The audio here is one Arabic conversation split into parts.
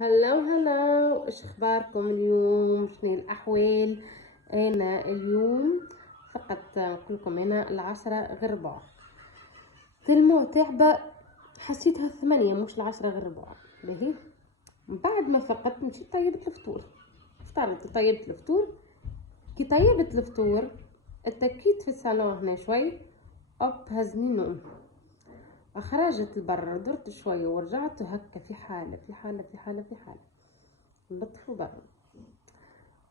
هلو ايش اخباركم اليوم؟ شنو الاحوال؟ انا اليوم فقط نقول لكم انا 10:15 تلمو تعبه، حسيتها 8 مش 10:15. باهي من بعد ما فقت مشيت طيبت الفطور، فطرت طيبت الفطور. كي طيبت الفطور اتكيت في الصالون هنا شوي، هزني النوم. خرجت البر درت شويه ورجعت هكا في حاله في حاله في حاله في حاله لطف وبرد.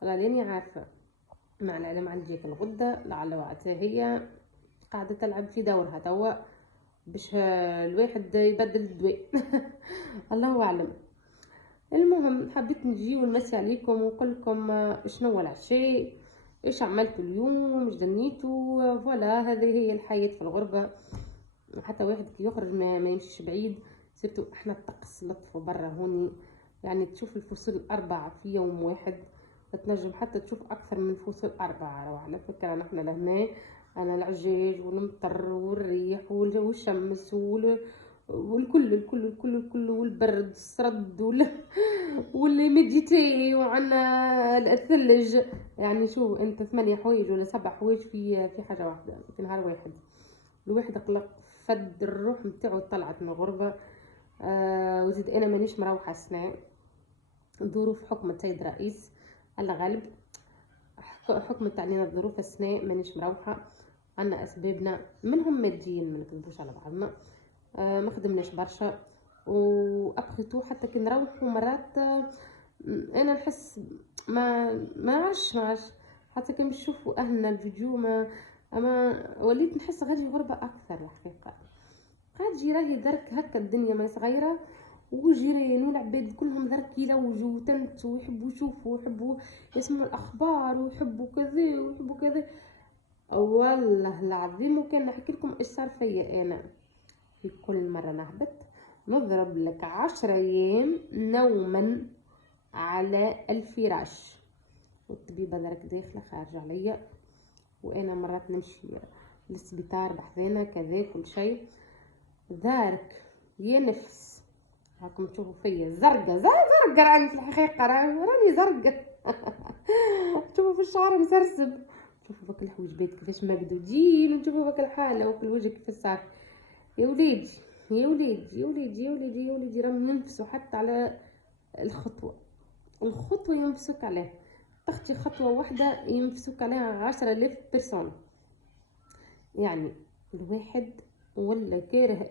والله لاني عارفه مع العلم عندي الغده لعل وعسى هي قاعده تلعب في دورها توا باش الواحد يبدل الدواء. الله اعلم. المهم حبيت نجي ونمسي عليكم ونقول لكم شنو العشاء، ايش عملتوا اليوم، ايش دنيتوا. فوالا هذه هي الحياه في الغربه. حتى واحد كي يخرج ما يمشيش بعيد، سيرتو احنا الطقس لطف برا هوني. يعني تشوف الفصول الأربعة في يوم واحد، تنجم حتى تشوف أكثر من فصول أربعة. وعلى فكرة نحن لهنا أنا العجاج والمطر والريح والشمس والكل الكل الكل الكل والبرد السرد والميديتي وعنا الثلج. يعني شو انت 8 حوايج ولا 7 حوايج في حاجة واحدة في نهار واحد. الواحد قلق فد الروح متاعو طلعت من الغربة. وزيد انا مانيش مروحة السنة، ظروف حكم السيد رئيس الله غالب، حكم علينا الظروف السنة مانيش مروحة. عنا اسبابنا منهم ماديين، ما نكذبوش على بعضنا. ما خدمناش برشا وابخيتو حتى كي نروحوا مرات. انا نحس ما عادش حتى كي نشوفوا اهلنا الفيديو ما اما وليت نحس غادي غربة اكثر الحقيقة. قاعد جي راهي درك هكا الدنيا ما صغيرة، وجيران والعباد كلهم درك يلوجوا وتنتوا ويحبوا يشوفوا ويحبوا يسمعوا الاخبار ويحبوا كذا ويحبوا كذا. والله العظيم وكان نحكي لكم ايش صار فيا انا. في كل مرة نهبط نضرب لك 10 ايام نوما على الفراش، والطبيبة درك داخلة خارجة عليا، وانا مرات نمشي للسبيطار بحذانا كذا كل شيء. دارك يا نفس هاكم تشوفوا فيا زرقة زرقة راني في الحقيقة راني زرقة. تشوفوا في الشعر مسرسب، تشوفوا بك الحواجبات كيفاش مقدودين، وتشوفوا بك الحالة وفي الوجه كيفاش صار. يا وليدي يا وليدي يا وليدي يا وليدي يا وليدي راهم ينفسوا حتى على الخطوة ينفسوك عليها. تخطي خطوة واحدة ينفسوك عليها 10,000 بيرسون. يعني الواحد ولا كاره